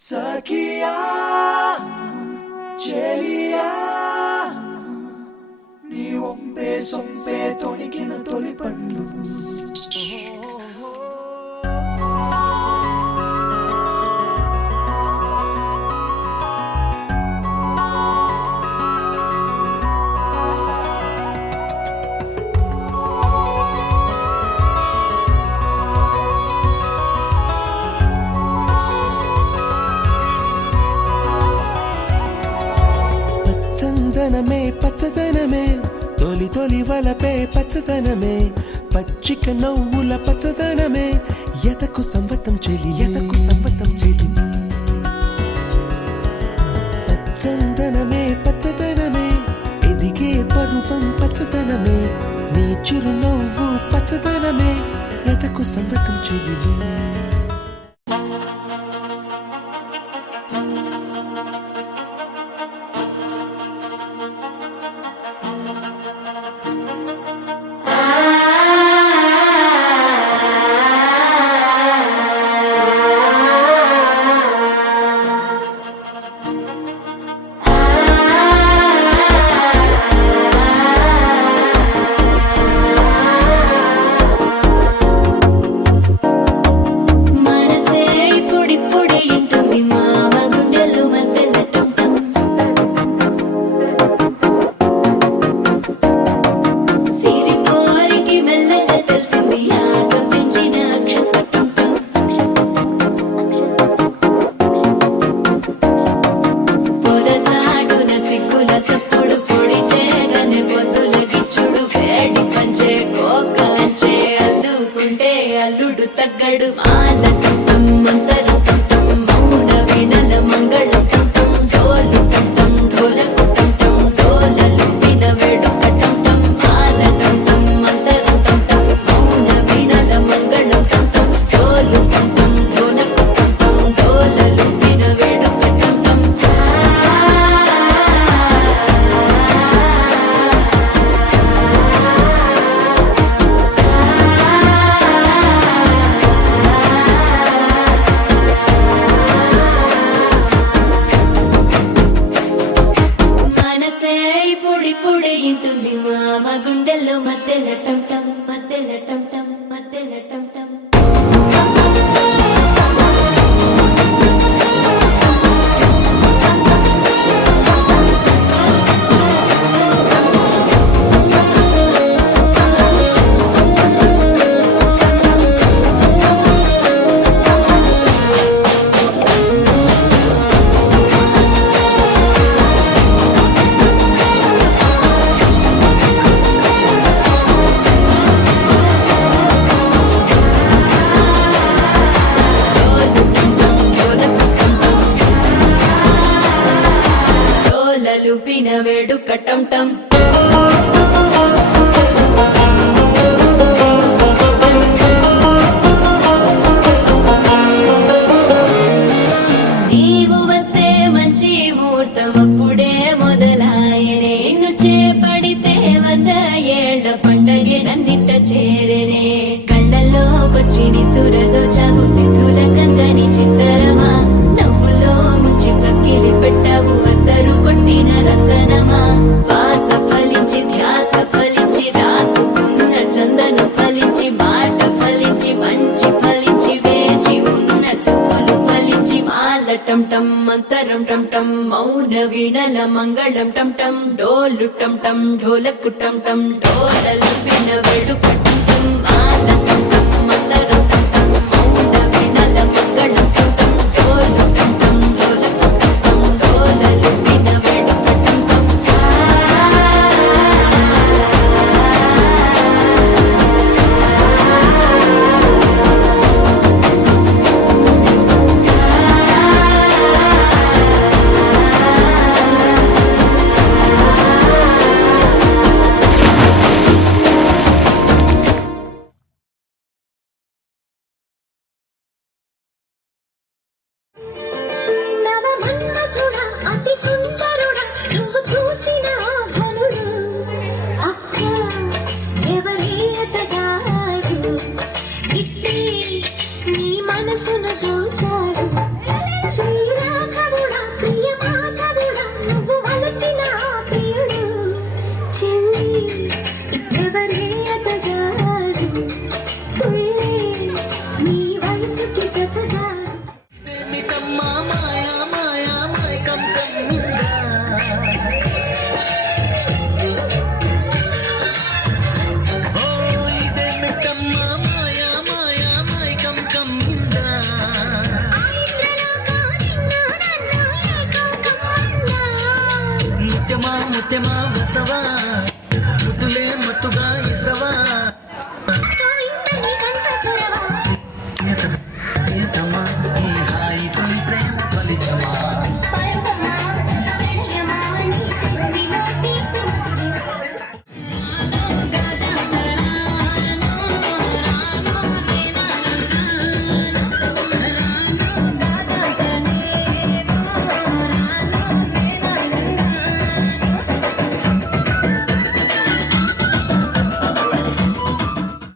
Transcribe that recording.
సఖియా చెలియా నీ ఒంపే సొంపే తొణికిన తొలి పండు చందనమే పచ్చదనమే తొలి తొలి వలపే పచ్చదనమే పచ్చిక నవ్వుల పచ్చదనమే ఎతకు సంవతం చెలి చందనమే పచ్చదనమే ఎదిగే పరువం పచ్చదనమే నీ చిరునవ్వు పచ్చదనమే ఎతకు సంవతం చెలి అల్లుడు తగ్గడు మాల టం మంతరు టం మౌన వీణల మంగళ టం డోలు టం ఢోలకు టం డోలలు విన వేడుక టం మాల టం మంతరు టం మౌన వీణల మంగళ టం డోలు టం ఢోలకు టం డోలలు విన వేడుక టం పొడి ఇంటుంది మామ గుండెల్లో మధ్యల టం టం మధ్యల టం టం మధ్యల టం టం లూపిన వేడుక టం టం నీవు వస్తే మంచి ముహూర్తం అప్పుడే మొదలాయనే నిన్ను చేపడితే 100 ఏళ్ల పండగే నన్నిట్ట చేరనే కళ్ళల్లోకొచ్చి నిద్దురదో చావు సిద్ధుల కందని చిత్తరమా నవ్వులో ముంచి చక్కిలి పెట్టావు అద్దరు కొట్టిన రతనమా శ్వాస ఫలించి ధ్యాస ఫలించి రాసుకున్న చందన ఫలించి మాట ఫలించి మంచి ఫలించి వేచి ఉన్న చూపులు ఫలించి మాల టం టం మంతరం టం టం మౌన వీణల మంగళం టం టం డోలు టం టం ఢోలకు టం టం డోలలు విన వేడుక టం టం మాల టం టం మంతరం టం టం మౌన వీణల మంగళం టం టం డోలు టం టం ఢోలకు టం టం డోలలు విన వేడుక టం టం ముత్యమా వస్తవా ముద్దులే మత్తుగా